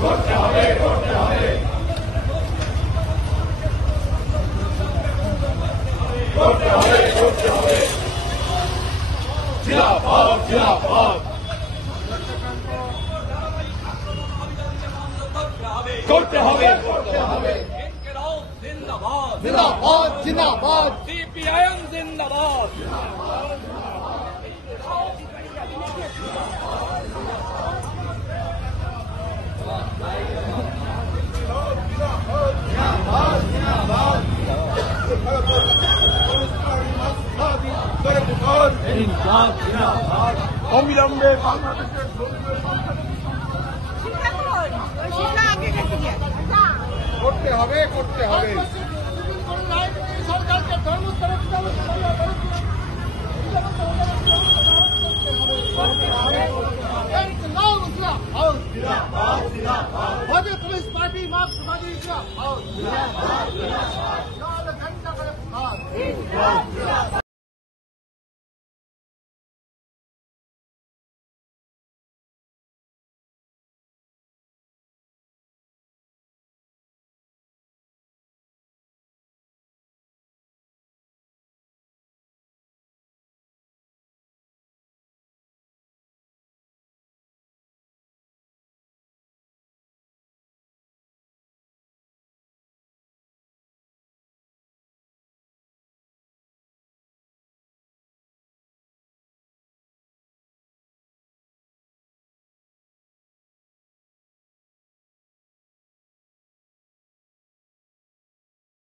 করতে হবে করতে হবে করতে হবে করতে হবে জিন্দাবাদ জিন্দাবাদ করতে হবে করতে হবে जिंदाबाद जिंदाबाद जिंदाबाद सीपीआईएम जिंदाबाद অবিলম্বে করতে হবে করতে হবে भारतीय पुलिस पार्टी मार्क्सवादी का